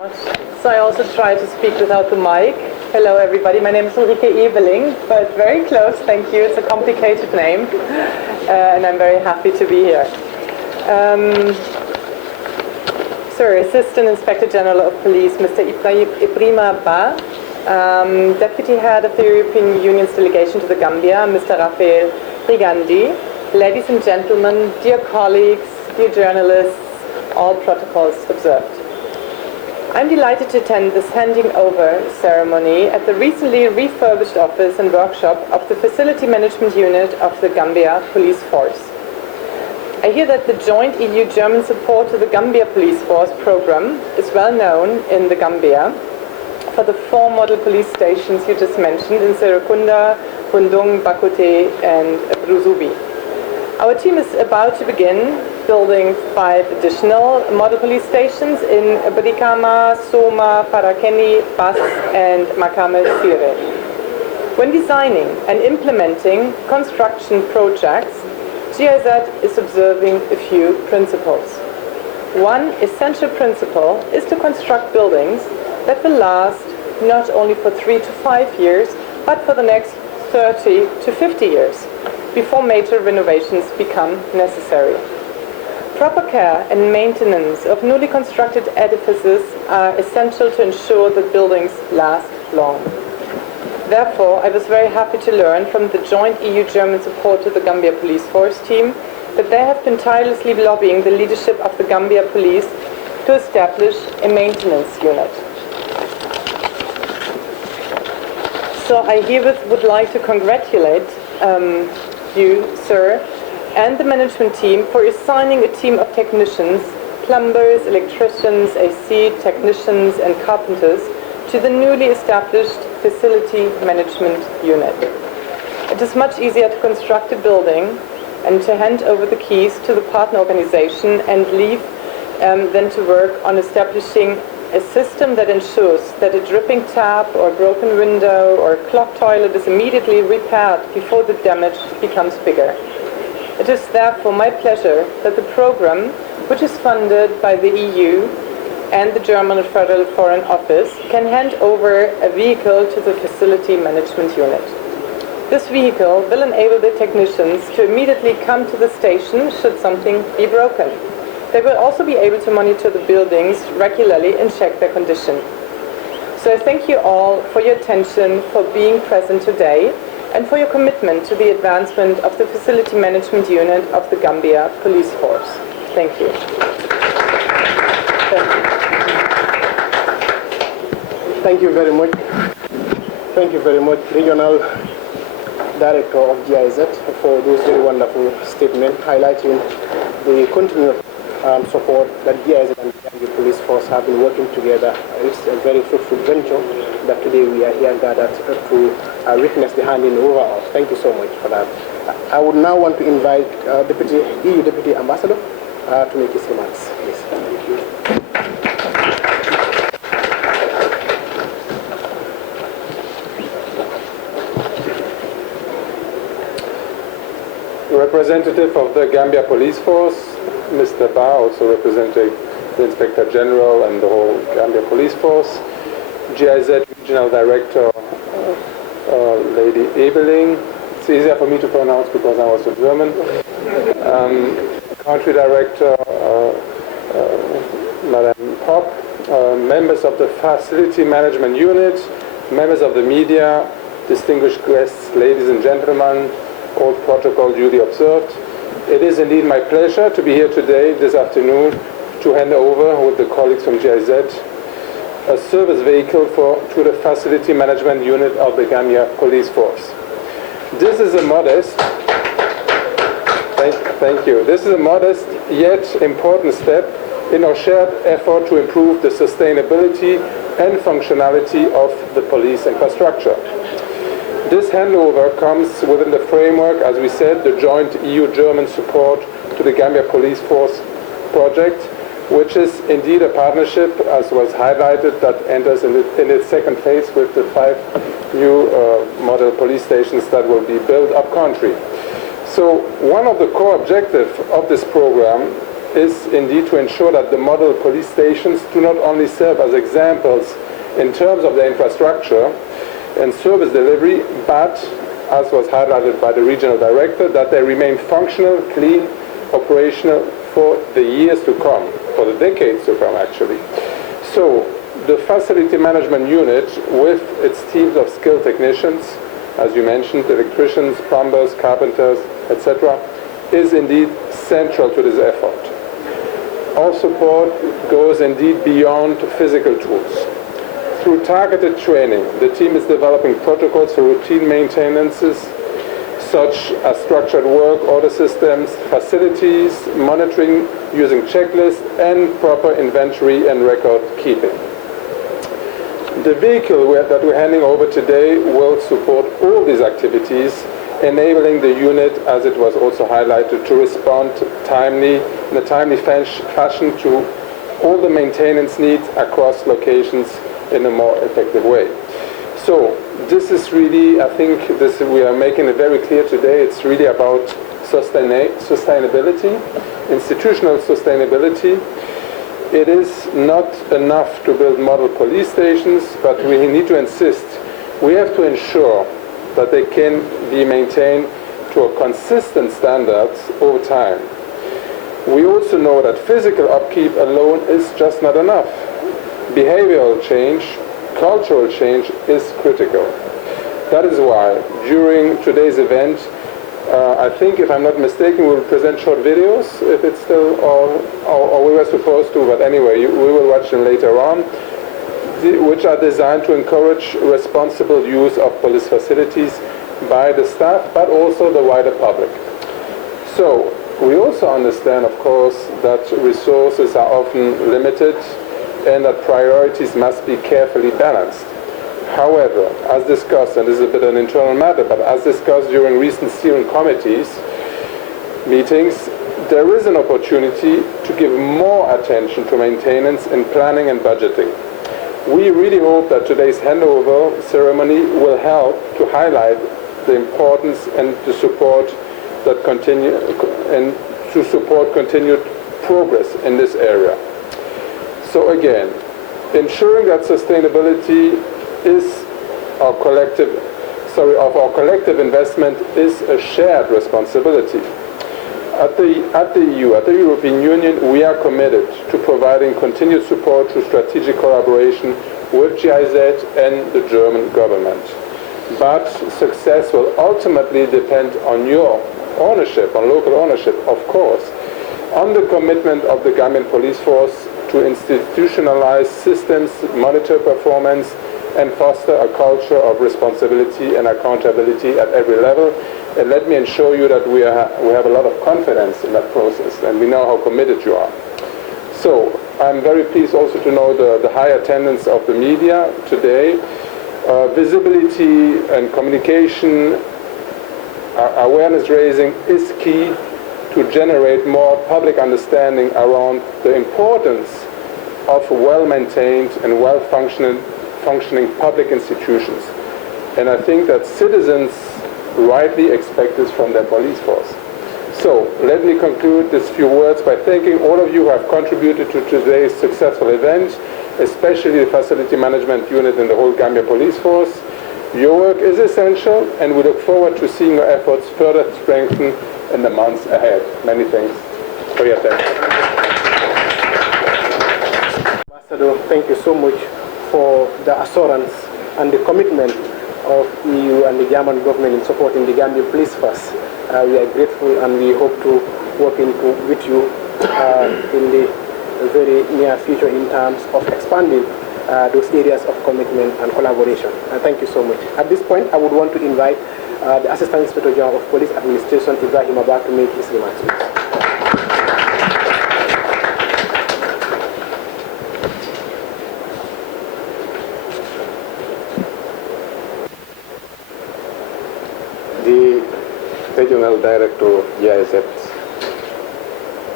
So I also try to speak without the mic. Hello everybody, my name is Ulrike Ebeling, but very close, thank you. It's a complicated name, and I'm very happy to be here. Sir, Assistant Inspector General of Police, Mr. Ebrima Bah, Deputy Head of the European Union's Delegation to the Gambia, Mr. Raphael Rigandi, ladies and gentlemen, dear colleagues, dear journalists, all protocols observed. I'm delighted to attend this handing over ceremony at the recently refurbished office and workshop of the Facility Management Unit of the Gambia Police Force. I hear that the joint EU-German support to the Gambia Police Force program is well known in the Gambia for the 4 model police stations you just mentioned in Serekunda, Bundung, Bakute and Brusubi. Our team is about to begin building 5 additional model police stations in Brikama, Soma, Parakeni, Bas and Makame Sire. When designing and implementing construction projects, GIZ is observing a few principles. One essential principle is to construct buildings that will last not only for 3 to 5 years, but for the next 30 to 50 years, before major renovations become necessary. Proper care and maintenance of newly constructed edifices are essential to ensure that buildings last long. Therefore, I was very happy to learn from the joint EU-German support to the Gambia Police Force team that they have been tirelessly lobbying the leadership of the Gambia Police to establish a maintenance unit. So I herewith would like to congratulate you, sir, and the management team for assigning a team of technicians, plumbers, electricians, AC technicians and carpenters to the newly established Facility Management Unit. It is much easier to construct a building and to hand over the keys to the partner organization and leave than to work on establishing a system that ensures that a dripping tap or broken window or clogged toilet is immediately repaired before the damage becomes bigger. It is therefore my pleasure that the program, which is funded by the EU and the German Federal Foreign Office, can hand over a vehicle to the Facility Management Unit. This vehicle will enable the technicians to immediately come to the station should something be broken. They will also be able to monitor the buildings regularly and check their condition. So I thank you all for your attention, for being present today, and for your commitment to the advancement of the Facility Management Unit of the Gambia Police Force. Thank you. Thank you very much. Thank you very much, Regional Director of GIZ, for those very wonderful statements highlighting the continued support that GIZ and the Gambia Police Force have been working together. It's a very fruitful venture that today we are here gathered to witness the handing over of. Thank you so much for that. I would now want to invite EU Deputy Ambassador to make his remarks. Please. Thank you. Representative of the Gambia Police Force, Mr. Bah, also representing the Inspector General and the whole Gambia Police Force, GIZ Regional Director, Lady Ebeling. It's easier for me to pronounce because I was a German. Country Director, Madam Pop, members of the Facility Management Unit, members of the media, distinguished guests, ladies and gentlemen, all protocol duly observed. It is indeed my pleasure to be here today, this afternoon, to hand over with the colleagues from GIZ a service vehicle to the Facility Management Unit of the Gambia Police Force. This is a modest, thank you. This is a modest yet important step in our shared effort to improve the sustainability and functionality of the police infrastructure. This handover comes within the framework, as we said, the joint EU-German support to the Gambia Police Force project, which is indeed a partnership, as was highlighted, that enters in its second phase with the 5 new model police stations that will be built up country. So one of the core objectives of this program is indeed to ensure that the model police stations do not only serve as examples in terms of their infrastructure and service delivery, but, as was highlighted by the regional director, that they remain functional, clean, operational for the years to come, for the decades to come actually. So the facility management unit, with its teams of skilled technicians, as you mentioned, electricians, plumbers, carpenters, etc., is indeed central to this effort. Our support goes indeed beyond physical tools. Through targeted training, the team is developing protocols for routine maintenances, such as structured work order systems, facilities, monitoring using checklists, and proper inventory and record keeping. The vehicle that we're handing over today will support all these activities, enabling the unit, as it was also highlighted, to respond in a timely fashion to all the maintenance needs across locations in a more effective way. So this is really, I think we are making it very clear today, it's really about sustainability, institutional sustainability. It is not enough to build model police stations, but we need to insist. We have to ensure that they can be maintained to a consistent standards over time. We also know that physical upkeep alone is just not enough. Behavioral change, cultural change is critical. That is why during today's event, I think, if I'm not mistaken, we'll present short videos, if it's still, or we were supposed to, but anyway, we will watch them later on, which are designed to encourage responsible use of police facilities by the staff, but also the wider public. So we also understand, of course, that resources are often limited and that priorities must be carefully balanced. However, as discussed, and this is a bit an internal matter, but as discussed during recent steering committees meetings, there is an opportunity to give more attention to maintenance in planning and budgeting. We really hope that today's handover ceremony will help to highlight the importance and the support that continued progress in this area. So again, ensuring that sustainability is our collective investment is a shared responsibility. At the EU, at the European Union, we are committed to providing continued support through strategic collaboration with GIZ and the German government. But success will ultimately depend on your ownership, on local ownership, of course, on the commitment of the Gambian Police Force to institutionalize systems, monitor performance, and foster a culture of responsibility and accountability at every level. And let me assure you that we have a lot of confidence in that process, and we know how committed you are. So I'm very pleased also to know the high attendance of the media today. Visibility and communication, awareness raising is key to generate more public understanding around the importance of well-maintained and well-functioning public institutions. And I think that citizens rightly expect this from their police force. So let me conclude these few words by thanking all of you who have contributed to today's successful event, especially the facility management unit and the whole Gambia Police Force. Your work is essential, and we look forward to seeing your efforts further strengthened in the months ahead. Many thanks for your attention. Ambassador, thank you so much for the assurance and the commitment of EU and the German government in supporting the Gambia Police Force. We are grateful, and we hope to work with you in the very near future in terms of expanding those areas of commitment and collaboration. Thank you so much. At this point, I would want to invite the Assistant Inspector General of Police Administration, Ebrima Bah, to make his remarks. The Regional Director of GIZ,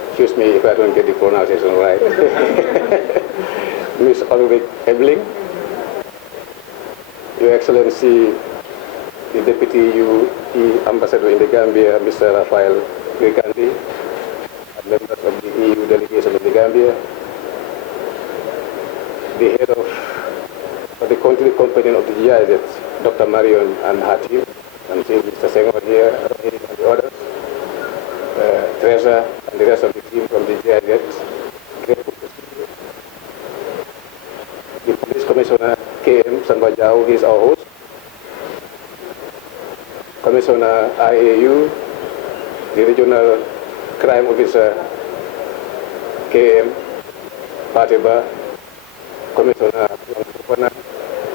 excuse me if I don't get the pronunciation right, Ms. Ulrich Ebling, Your Excellency, the Deputy EU Ambassador in the Gambia, Mr. Raphael Grigandi, and members of the EU Gambia, the head of the country company of the GIZ, Dr. Marion and her team, and Mr. Senghor here, and the others, Teresa and the rest of the team from the GIZ. The police commissioner, KM Sanbajau, is our host. Commissioner IAU, the regional crime officer, KM Patiba, Commissioner Yongfupana,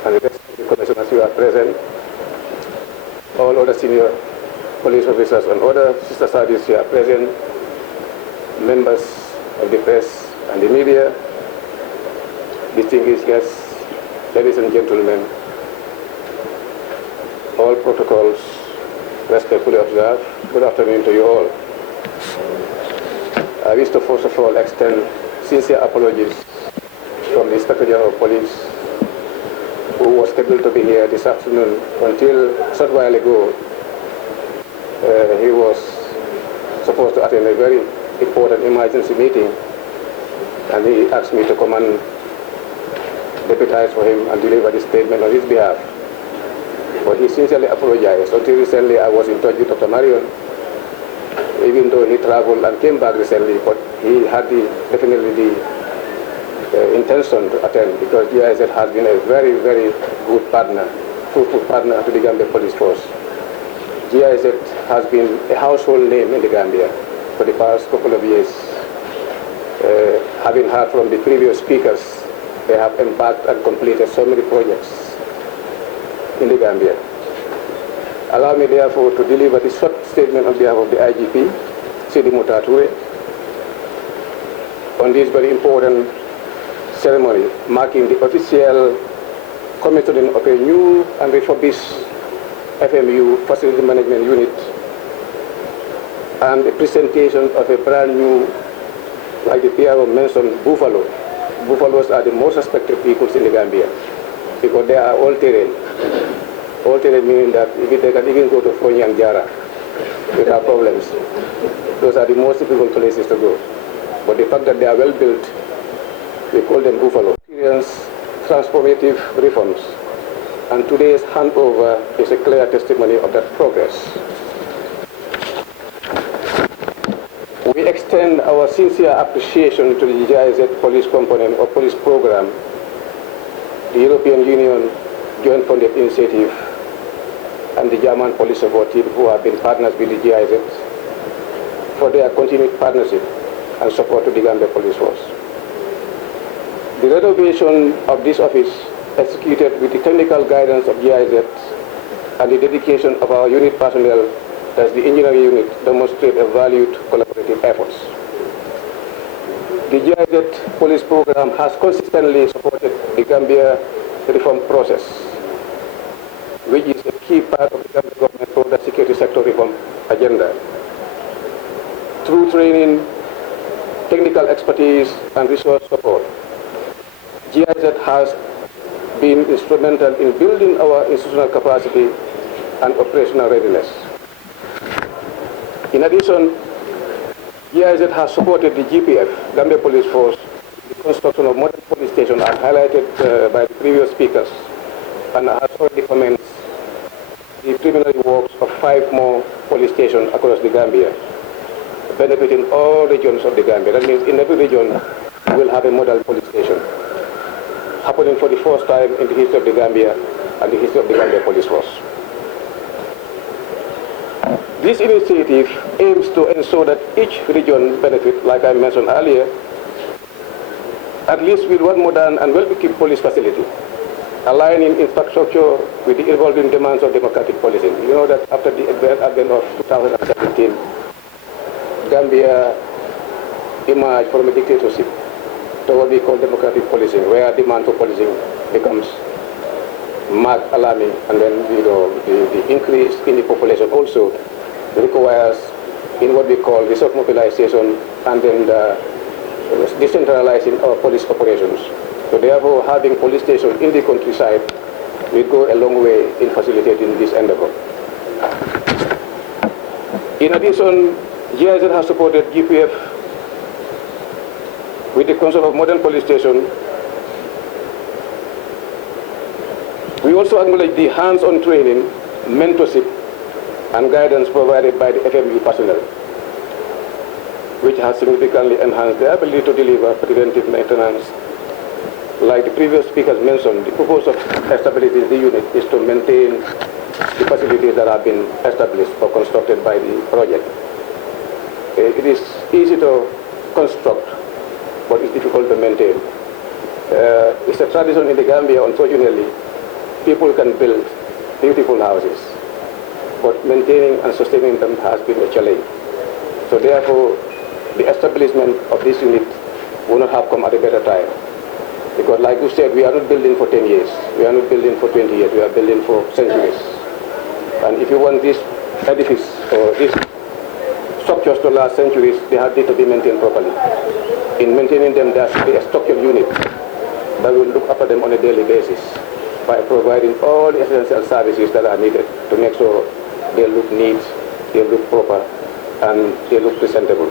and the rest of the commissioners who are present, all other senior police officers and other sister services who are present, members of the press and the media, distinguished guests, ladies and gentlemen, all protocols respectfully observed. Good afternoon to you all. I wish to first of all extend sincere apologies from the Inspector General of Police, who was scheduled to be here this afternoon. Until a short while ago, he was supposed to attend a very important emergency meeting, and he asked me to come and deputize for him and deliver this statement on his behalf. But he sincerely apologized. Until recently, I was in touch with Dr. Marion, even though he traveled and came back recently, but he had definitely the intention to attend, because GIZ has been a very, very good partner, fruitful partner to the Gambia Police Force. GIZ has been a household name in the Gambia for the past couple of years. Having heard from the previous speakers, they have embarked and completed so many projects in the Gambia. Allow me therefore to deliver this short statement on behalf of the IGP, Sidi Mutature, on this very important ceremony marking the official commissioning of a new and refurbished FMU Facility Management Unit and the presentation of a brand new, like the PRO mentioned, Buffalo. Buffaloes are the most respected vehicles in the Gambia because they are all-terrain. All-terrain meaning that they can even go to Fonyi and Jara without problems. Those are the most difficult places to go. But the fact that they are well built, we call them Buffalo. Experience transformative reforms, and today's handover is a clear testimony of that progress. We extend our sincere appreciation to the GIZ police component or police program, the European Union Joint Funded Initiative, and the German police support team, who have been partners with the GIZ, for their continued partnership and support to the Gambia Police Force. The renovation of this office, executed with the technical guidance of GIZ and the dedication of our unit personnel, as the engineering unit, demonstrate a valued collaborative efforts. The GIZ police program has consistently supported the Gambia reform process, which is a key part of the Gambia government broader security sector reform agenda. Through training, technical expertise, and resource support, GIZ has been instrumental in building our institutional capacity and operational readiness. In addition, GIZ has supported the GPF, Gambia Police Force, the construction of modern police stations, as highlighted by the previous speakers, and has already commenced the preliminary works of 5 more police stations across the Gambia, benefiting all regions of the Gambia. That means in every region, we will have a model police station, happening for the first time in the history of the Gambia and the history of the Gambia Police Force. This initiative aims to ensure that each region benefits, like I mentioned earlier, at least with one modern and well-equipped police facility, aligning infrastructure with the evolving demands of democratic policing. You know that after the advent of 2017, Gambia emerged from a dictatorship to what we call democratic policing, where demand for policing becomes marked alarming, and then the increase in the population also requires in what we call resource mobilization and then decentralizing our police operations. So therefore, having police stations in the countryside will go a long way in facilitating this endeavor. In addition, GIZ has supported GPF With the concept of modern police station, we also acknowledge the hands-on training, mentorship, and guidance provided by the FMU personnel, which has significantly enhanced their ability to deliver preventive maintenance. Like the previous speakers mentioned, the purpose of establishing the unit is to maintain the facilities that have been established or constructed by the project. It is easy to construct, but it's difficult to maintain. It's a tradition in the Gambia, unfortunately. People can build beautiful houses, but maintaining and sustaining them has been a challenge. So therefore, the establishment of this unit would not have come at a better time. Because like you said, we are not building for 10 years, we are not building for 20 years, we are building for centuries. And if you want this edifice or these structures to last centuries, they have to be maintained properly. In maintaining them, there should be a structured unit that will look after them on a daily basis by providing all the essential services that are needed to make sure they look neat, they look proper, and they look presentable.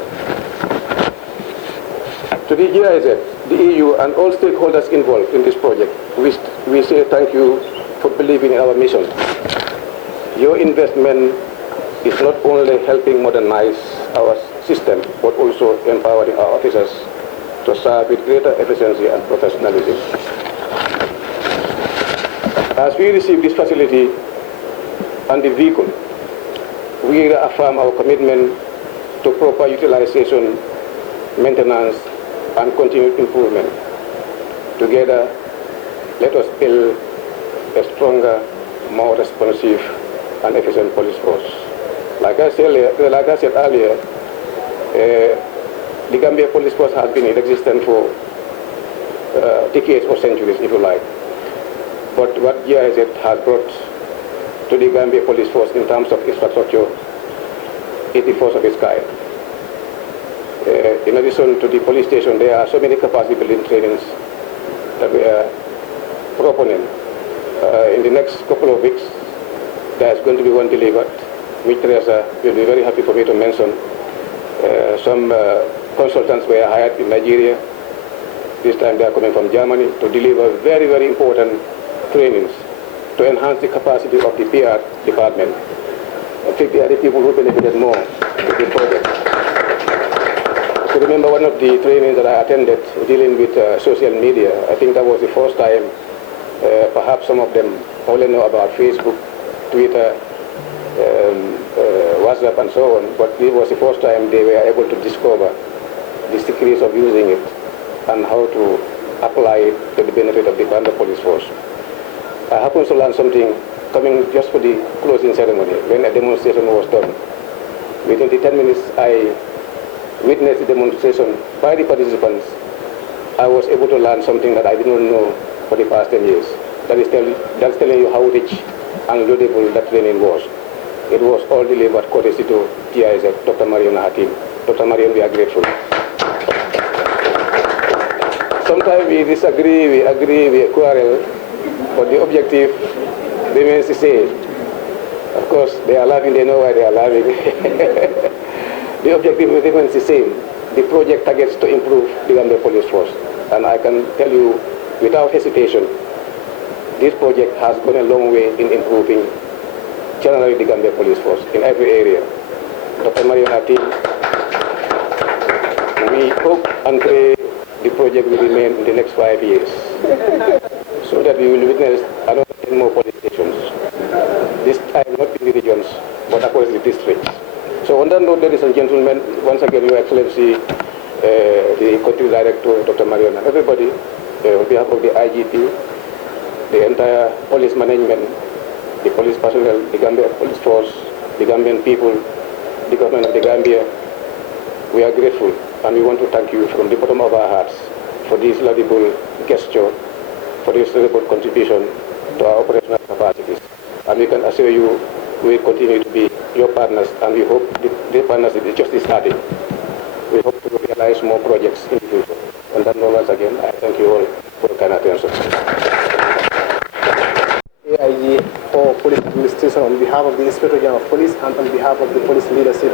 To the GIZ, the EU, and all stakeholders involved in this project, we say thank you for believing in our mission. Your investment is not only helping modernize our system, but also empowering our officers to serve with greater efficiency and professionalism. As we receive this facility and the vehicle, we reaffirm our commitment to proper utilization, maintenance, and continued improvement. Together, let us build a stronger, more responsive, and efficient police force. Like I said earlier, the Gambia Police Force has been in existence for decades or centuries, if you like. But what GIZ has brought to the Gambia Police Force in terms of infrastructure is the first of its kind. In addition to the police station, there are so many capacity building trainings that we are proponent. In the next couple of weeks, there's going to be one delivered, which Teresa will be very happy for me to mention. Some consultants were hired in Nigeria. This time they are coming from Germany to deliver very, very important trainings to enhance the capacity of the PR department. I think they are the people who benefited more with the project. If you remember one of the trainings that I attended dealing with social media, I think that was the first time, perhaps some of them only know about Facebook, Twitter, WhatsApp and so on, but it was the first time they were able to discover the secrets of using it and how to apply it to the benefit of the Gambia Police Force. I happened to learn something coming just for the closing ceremony when a demonstration was done. Within the 10 minutes I witnessed the demonstration by the participants. I was able to learn something that I did not know for the past 10 years. That's telling you how rich and laudable that training was. It was all delivered courtesy to GIZ, Dr. Marion and her team. Dr. Marion, we are grateful. Sometimes we disagree, we agree, we quarrel, but the objective remains the same. Of course, they are laughing, they know why they are laughing. The objective remains the same. The project targets to improve the Gambia Police Force. And I can tell you without hesitation, this project has gone a long way in improving generally the Gambia Police Force in every area. Dr. Mario and our team, we hope and pray the project will remain in the next 5 years so that we will witness another 10 more police stations. This time not in the regions, but across the districts. So on that note, ladies and gentlemen, once again, Your Excellency, the Country Director, Dr. Marion, and everybody, on behalf of the IGP, the entire police management, the police personnel, the Gambia Police Force, the Gambian people, the government of the Gambia, we are grateful and we want to thank you from the bottom of our hearts for this laudable gesture, for this laudable contribution to our operational capacities. And we can assure you we will continue to be your partners, and we hope the partnership is just starting. We hope to realize more projects in the future. On that note, once again, I thank you all for your kind attention. AIG for Police Administration on behalf of the Inspector General of Police and on behalf of the police leadership.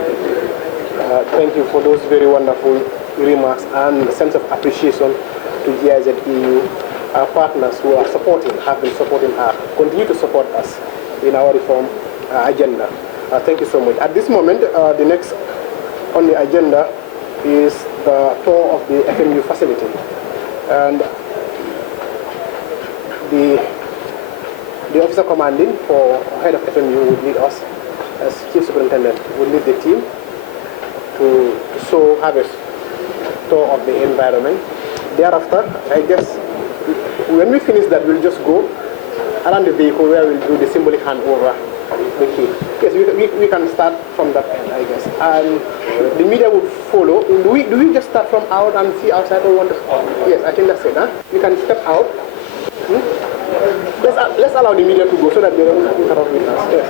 Thank you for those very wonderful remarks and sense of appreciation to GIZ EU, our partners who are supporting, have been supporting us, continue to support us in our reform agenda. Thank you so much. At this moment, the next on the agenda is the tour of the FMU facility. And the officer commanding for head of FMU would lead us as chief superintendent, would lead the team to have a tour of the environment. Thereafter, I guess, when we finish that, we'll just go around the vehicle where we'll do the symbolic handover the key. Yes, we can start from that end, I guess. And the media would follow. Do we just start from out and see outside or want to? Yes, I think that's it. Huh? We can step out. Let's allow the media to go so that they don't interrupt with us. Yes.